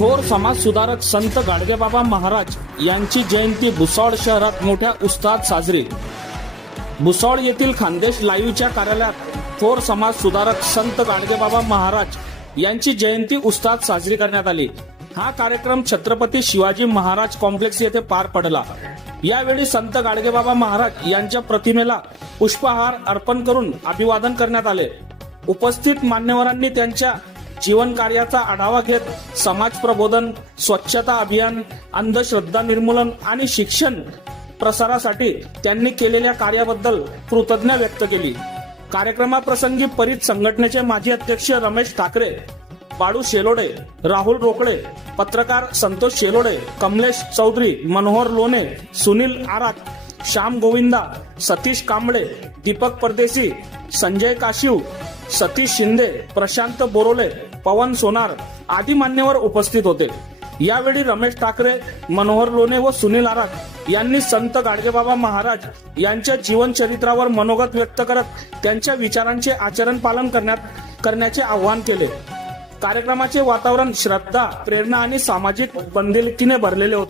थोर समाज सुधारक संत गाडगेबाबा महाराज यांची जयंती भुसावळ शहरात मोठ्या उत्साहात साजरी। भुसावळ येथील खानदेश लाईव्हच्या कार्यालयात थोर समाज सुधारक संत गाडगेबाबा महाराज यांची जयंती उत्साहात साजरी करण्यात आली। हा कार्यक्रम छत्रपती शिवाजी महाराज कॉम्प्लेक्स येथे पार पडला। यावेळी संत गाडगेबाबा महाराज यांच्या प्रतिमेला पुष्पहार अर्पण करून अभिवादन करण्यात आले। उपस्थित मान्यवरांनी त्यांच्या जीवन कार्याचा आढावा घेत समाज प्रबोधन, स्वच्छता अभियान, अंधश्रद्धा निर्मूलन आणि शिक्षण प्रसारासाठी त्यांनी केलेल्या कार्याबद्दल कृतज्ञता व्यक्त केली। कार्यक्रमाप्रसंगी परित संघटनेचे माजी अध्यक्ष रमेश ठाकरे, बाळू शेलोडे, राहुल रोकडे, पत्रकार संतोष शेलोडे, कमलेश चौधरी, मनोहर लोणे, सुनील आरात, श्याम गोविंदा, सतीश कांबळे, दीपक परदेशी, संजय काशीव, सतीश शिंदे, प्रशांत बोरोले, पवन सोनार आदी मान्यवर उपस्थित होते। यावेळी रमेश ठाकरे, मनोहर लोणे व सुनील आरात यांनी संत गाडगेबाबा महाराज यांच्या जीवन चरित्रावर मनोगत व्यक्त करत त्यांच्या विचारांचे आचरण पालन करण्याचे आवाहन केले। कार्यक्रमाचे वातावरण श्रद्धा, प्रेरणा आणि सामाजिक बंधिलकीने भरलेले होते।